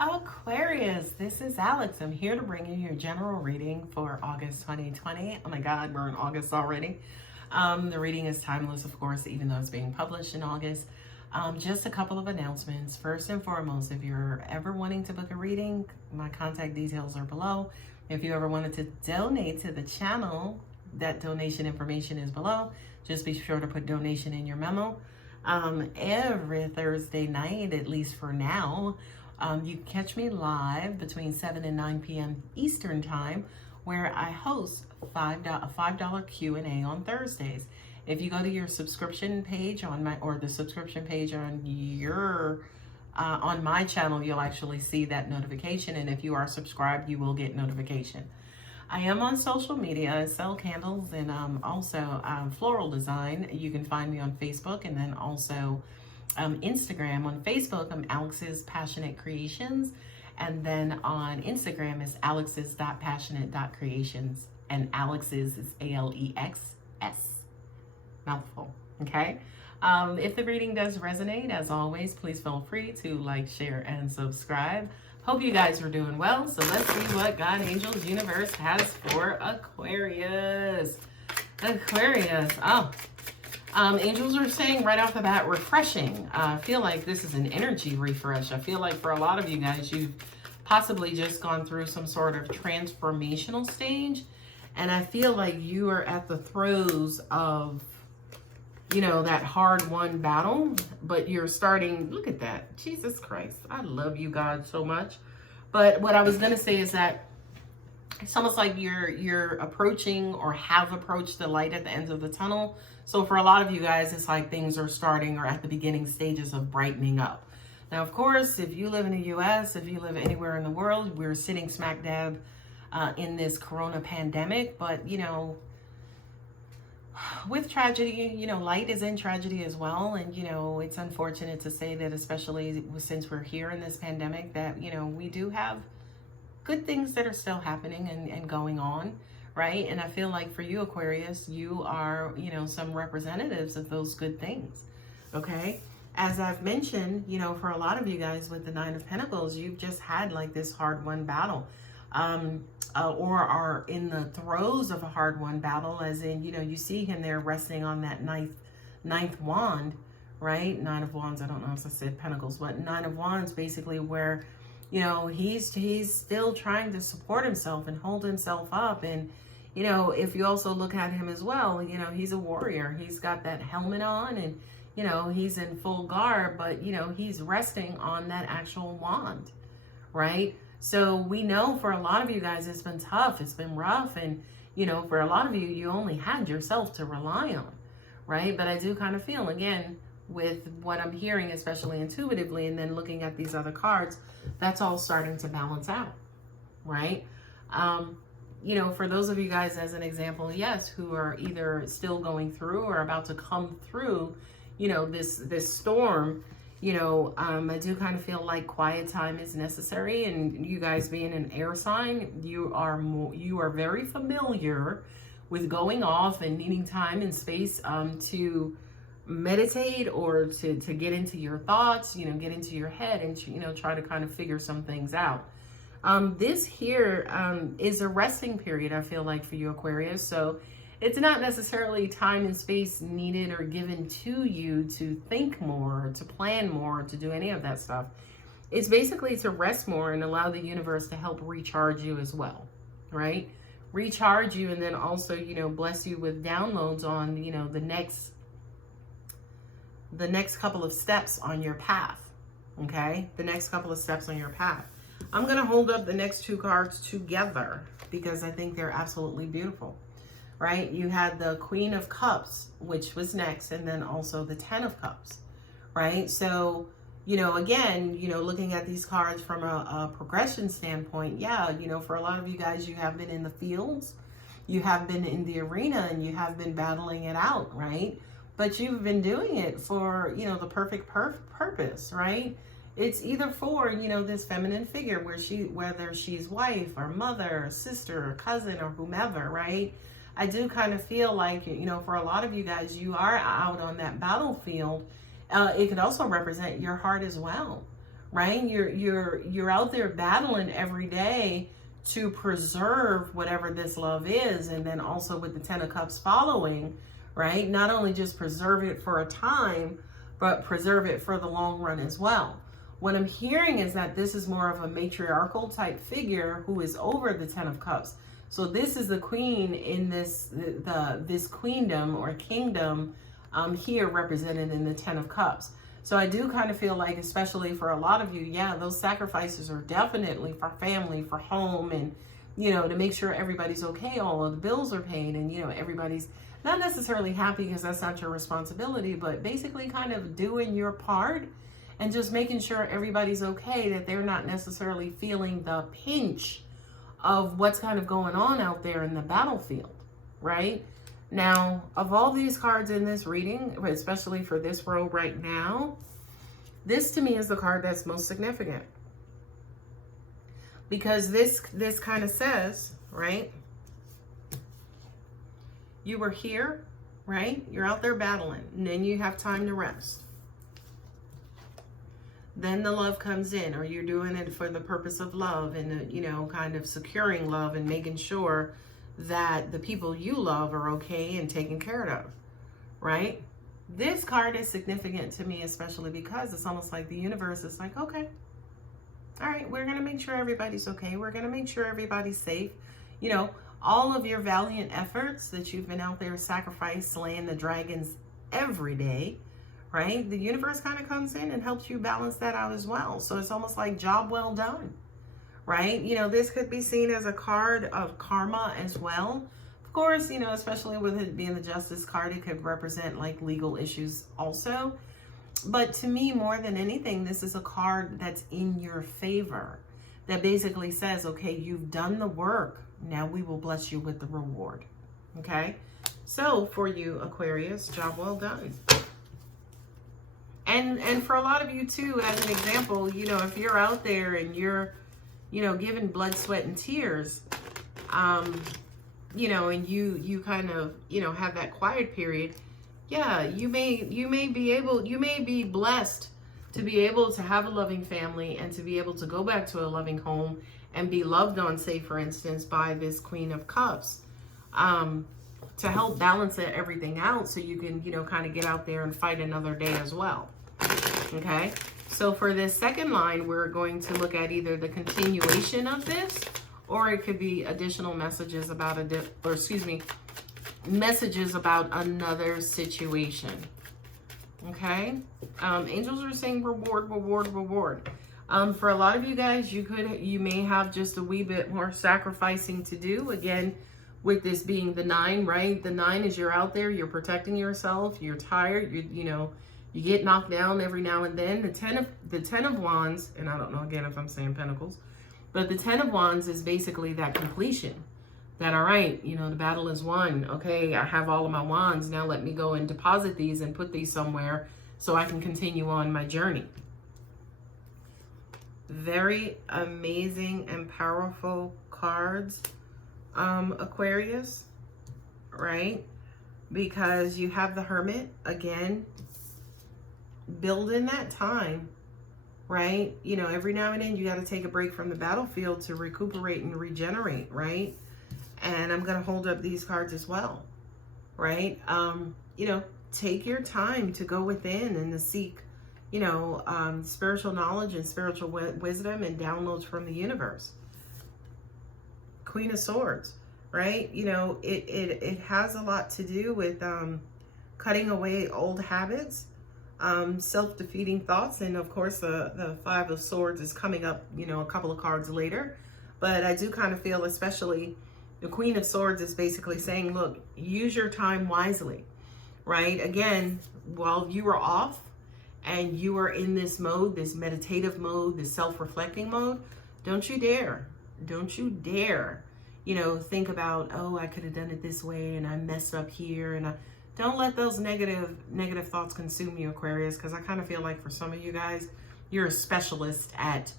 Aquarius, this is Alex. I'm here to bring you your general reading for August 2020. Oh my God, we're in August already. The reading is timeless, of course, even though it's being published in August. Just a couple of announcements. First and foremost, if you're ever wanting to book a reading, my contact details are below. If you ever wanted to donate to the channel, that donation information is below. Just be sure to put donation in your memo. Every Thursday night, at least for now, you can catch me live between 7 and 9 p.m. Eastern Time, where I host a $5 Q&A on Thursdays. If you go to your subscription page on the subscription page on on my channel, you'll actually see that notification. And if you are subscribed, you will get notification. I am on social media. I sell candles and also floral design. You can find me on Facebook and then also Instagram. On Facebook, I'm Alex's Passionate Creations. And then on Instagram is alex's.passionate.creations. And Alex's is ALEXS. Mouthful, okay? If the reading does resonate, as always, please feel free to like, share, and subscribe. Hope you guys are doing well. So let's see what God, Angels, Universe has for Aquarius. Aquarius. Angels are saying right off the bat, refreshing. I feel like this is an energy refresh. I feel like for a lot of you guys, you've possibly just gone through some sort of transformational stage. And I feel like you are at the throes of, you know, that hard-won battle, but you're starting, look at that. Jesus Christ. I love you, God, so much. But what I was going to say is that it's almost like you're approaching or have approached the light at the end of the tunnel. So for a lot of you guys, it's like things are starting or at the beginning stages of brightening up. Now, of course, if you live in the U.S., if you live anywhere in the world, we're sitting smack dab in this corona pandemic. But, you know, with tragedy, you know, light is in tragedy as well. And, you know, it's unfortunate to say that, especially since we're here in this pandemic, that, you know, we do have good things that are still happening and going on, right? And I feel like for you, Aquarius, you are, you know, some representatives of those good things, okay? As I've mentioned, you know, for a lot of you guys with the Nine of Pentacles, you've just had like this hard-won battle. Or are in the throes of a hard-won battle, as in, you know, you see him there resting on that ninth wand, right? Nine of Wands, I don't know if I said Pentacles, but Nine of Wands, basically where, you know, he's still trying to support himself and hold himself up. And, you know, if you also look at him as well, you know, he's a warrior. He's got that helmet on and, you know, he's in full garb, but, you know, he's resting on that actual wand, right? So we know for a lot of you guys, it's been tough, it's been rough. And, you know, for a lot of you, you only had yourself to rely on, right? But I do kind of feel, again, with what I'm hearing, especially intuitively, and then looking at these other cards, that's all starting to balance out, right? You know, for those of you guys, as an example, yes, who are either still going through or about to come through, you know, this storm, you know, I do kind of feel like quiet time is necessary. And you guys being an air sign, you are very familiar with going off and needing time and space to meditate or to get into your thoughts, you know, get into your head and, you know, try to kind of figure some things out. This here is a resting period, I feel like, for you, Aquarius. So it's not necessarily time and space needed or given to you to think more, to plan more, to do any of that stuff. It's basically to rest more and allow the universe to help recharge you as well, right? Recharge you, and then also, you know, bless you with downloads on, you know, the next couple of steps on your path, okay? The next couple of steps on your path. I'm going to hold up the next two cards together because I think they're absolutely beautiful. Right? You had the Queen of Cups, which was next, and then also the Ten of Cups, right? So, you know, again, you know, looking at these cards from a progression standpoint, yeah, you know, for a lot of you guys, you have been in the fields, you have been in the arena, and you have been battling it out, right? But you've been doing it for, you know, the perfect purpose, right? It's either for, you know, this feminine figure whether she's wife or mother or sister or cousin or whomever, right? I do kind of feel like, you know, for a lot of you guys, you are out on that battlefield. It could also represent your heart as well, right? You're out there battling every day to preserve whatever this love is, and then also with the Ten of Cups following, right? Not only just preserve it for a time, but preserve it for the long run as well. What I'm hearing is that this is more of a matriarchal type figure who is over the Ten of Cups. So this is the queen in this queendom or kingdom here represented in the Ten of Cups. So I do kind of feel like, especially for a lot of you, yeah, those sacrifices are definitely for family, for home, and, you know, to make sure everybody's okay, all of the bills are paid, and, you know, everybody's not necessarily happy because that's not your responsibility, but basically kind of doing your part and just making sure everybody's okay, that they're not necessarily feeling the pinch of what's kind of going on out there in the battlefield, right? Now, of all these cards in this reading, especially for this row right now, this to me is the card that's most significant. Because this kind of says, right? You were here, right? You're out there battling, and then you have time to rest. Then the love comes in, or you're doing it for the purpose of love and, you know, kind of securing love and making sure that the people you love are okay and taken care of, right? This card is significant to me, especially because it's almost like the universe is like, okay, all right, we're going to make sure everybody's okay. We're going to make sure everybody's safe. You know, all of your valiant efforts that you've been out there sacrificing, slaying the dragons every day, right? The universe kind of comes in and helps you balance that out as well. So it's almost like job well done, right? You know, this could be seen as a card of karma as well. Of course, you know, especially with it being the Justice card, it could represent like legal issues also. But to me, more than anything, this is a card that's in your favor, that basically says, okay, you've done the work. Now we will bless you with the reward. Okay? So for you, Aquarius, job well done. And for a lot of you too, as an example, you know, if you're out there and you're, you know, giving blood, sweat, and tears, you know, and you kind of, you know, have that quiet period, yeah, you may be blessed to be able to have a loving family and to be able to go back to a loving home and be loved on, say, for instance, by this Queen of Cups, to help balance everything out so you can, you know, kind of get out there and fight another day as well. Okay, so for this second line, we're going to look at either the continuation of this, or it could be additional messages about messages about another situation. Okay, angels are saying reward, reward, reward. For a lot of you guys, you may have just a wee bit more sacrificing to do. Again, with this being the 9, right? The 9 is you're out there, you're protecting yourself, you're tired, you know, you get knocked down every now and then. The 10 of Wands, and I don't know again if I'm saying Pentacles, but the 10 of Wands is basically that completion. That, all right, you know, the battle is won. Okay, I have all of my wands. Now let me go and deposit these and put these somewhere so I can continue on my journey. Very amazing and powerful cards, Aquarius, right? Because you have the Hermit, again, build in that time, right? You know, every now and then you got to take a break from the battlefield to recuperate and regenerate, right? And I'm going to hold up these cards as well, right? You know, take your time to go within and to seek, you know, spiritual knowledge and spiritual wisdom and downloads from the universe. Queen of Swords, right? You know, it has a lot to do with cutting away old habits, self-defeating thoughts, and of course the 5 of Swords is coming up, you know, a couple of cards later. But I do kind of feel, especially the Queen of Swords is basically saying, look, use your time wisely, right? Again, while you were off and you were in this mode, this meditative mode, this self-reflecting mode, don't you dare, you know, think about, oh, I could have done it this way and I messed up here. And don't let those negative thoughts consume you, Aquarius, because I kind of feel like for some of you guys, you're a specialist at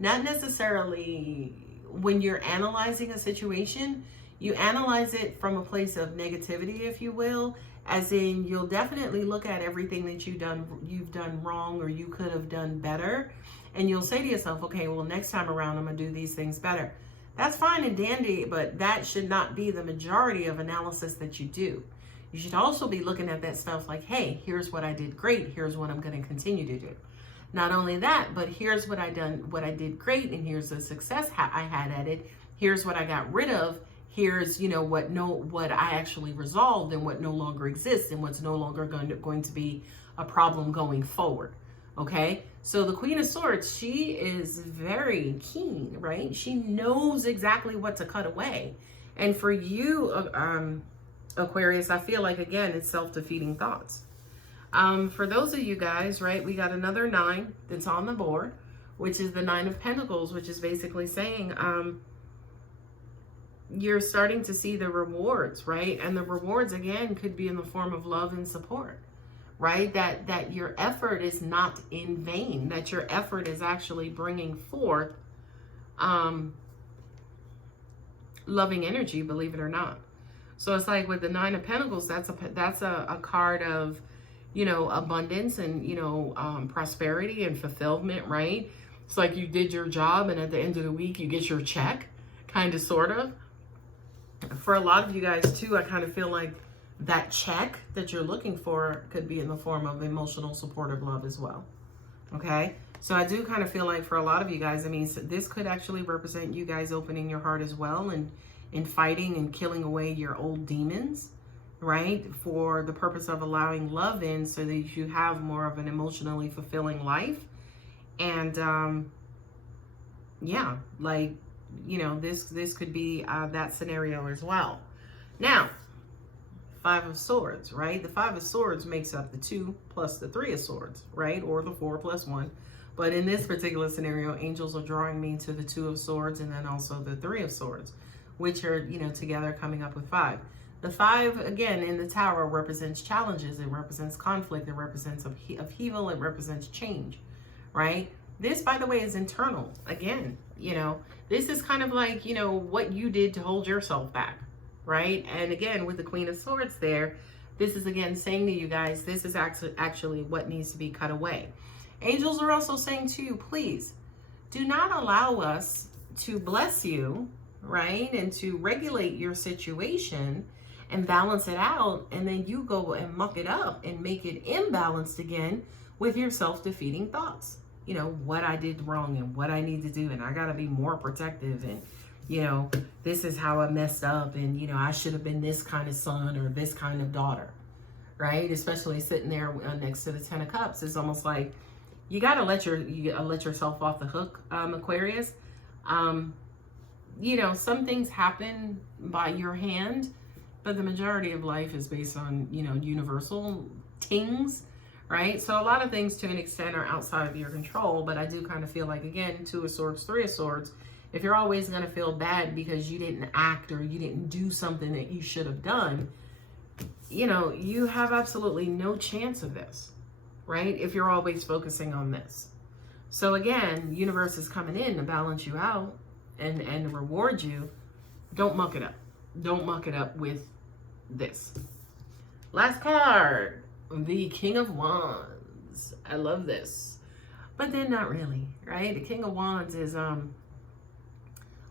not necessarily when you're analyzing a situation, you analyze it from a place of negativity, if you will, as in you'll definitely look at everything that you've done wrong or you could have done better. And you'll say to yourself, okay, well, next time around, I'm going to do these things better. That's fine and dandy, but that should not be the majority of analysis that you do. You should also be looking at that stuff like, hey, here's what I did great. Here's what I'm going to continue to do. Not only that, but here's what I did great, and here's the success I had at it. Here's what I got rid of. Here's, what I actually resolved and what no longer exists and what's no longer going to be a problem going forward. Okay, so the Queen of Swords, she is very keen, right? She knows exactly what to cut away. And for you, Aquarius, I feel like, again, it's self-defeating thoughts. For those of you guys, right, we got another 9 that's on the board, which is the 9 of Pentacles, which is basically saying you're starting to see the rewards, right? And the rewards, again, could be in the form of love and support. Right? That your effort is not in vain, that your effort is actually bringing forth loving energy, believe it or not. So it's like with the 9 of Pentacles, that's a card of, abundance and, prosperity and fulfillment, right? It's like you did your job and at the end of the week, you get your check, kind of, sort of. For a lot of you guys too, I kind of feel like that check that you're looking for could be in the form of emotional supportive love as well. Okay, so I do kind of feel like for a lot of you guys, I mean, this could actually represent you guys opening your heart as well and fighting and killing away your old demons, right? For the purpose of allowing love in so that you have more of an emotionally fulfilling life. And yeah, like, this could be that scenario as well. Now, 5 of Swords, right? The 5 of Swords makes up the 2 plus the 3 of Swords, right? Or the 4 plus 1. But in this particular scenario, angels are drawing me to the 2 of Swords and then also the 3 of Swords, which are, together coming up with 5. The 5, again, in the Tower represents challenges. It represents conflict. It represents upheaval. It represents change, right? This, by the way, is internal. Again, this is kind of like, what you did to hold yourself back. Right? And again, with the Queen of Swords there, this is again saying to you guys, this is actually what needs to be cut away. Angels are also saying to you, please do not allow us to bless you, right? And to regulate your situation and balance it out. And then you go and muck it up and make it imbalanced again with your self-defeating thoughts. What I did wrong and what I need to do. And I got to be more protective, and this is how I messed up, and, I should have been this kind of son or this kind of daughter, right? Especially sitting there next to the 10 of Cups. It's almost like you got to let yourself off the hook, Aquarius. Some things happen by your hand, but the majority of life is based on, universal things, right? So a lot of things to an extent are outside of your control, but I do kind of feel like, again, 2 of Swords, 3 of Swords, if you're always going to feel bad because you didn't act or you didn't do something that you should have done, you have absolutely no chance of this, right? If you're always focusing on this. So again, universe is coming in to balance you out and reward you. Don't muck it up. Don't muck it up with this. Last card, the King of Wands. I love this, but then not really, right? The King of Wands is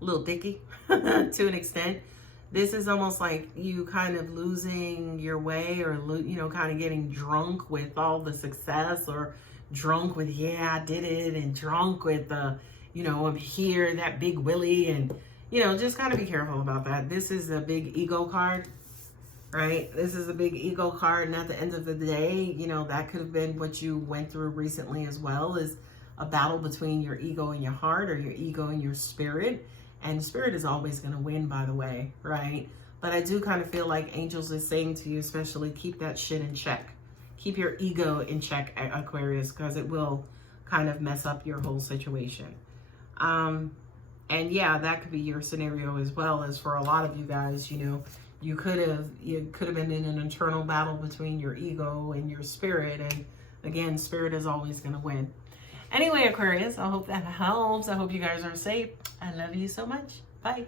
little dicky to an extent. This is almost like you kind of losing your way, or kind of getting drunk with all the success, or drunk with, yeah, I did it, and drunk with the, I'm here, that big Willie, and just kind of be careful about that. This is a big ego card, right? This is a big ego card, and at the end of the day, that could have been what you went through recently as well, is a battle between your ego and your heart, or your ego and your spirit. And spirit is always going to win, by the way, right? But I do kind of feel like angels is saying to you, especially, keep that shit in check. Keep your ego in check, Aquarius, because it will kind of mess up your whole situation. And yeah, that could be your scenario as well. As for a lot of you guys, you could have been in an internal battle between your ego and your spirit. And again, spirit is always going to win. Anyway, Aquarius, I hope that helps. I hope you guys are safe. I love you so much. Bye.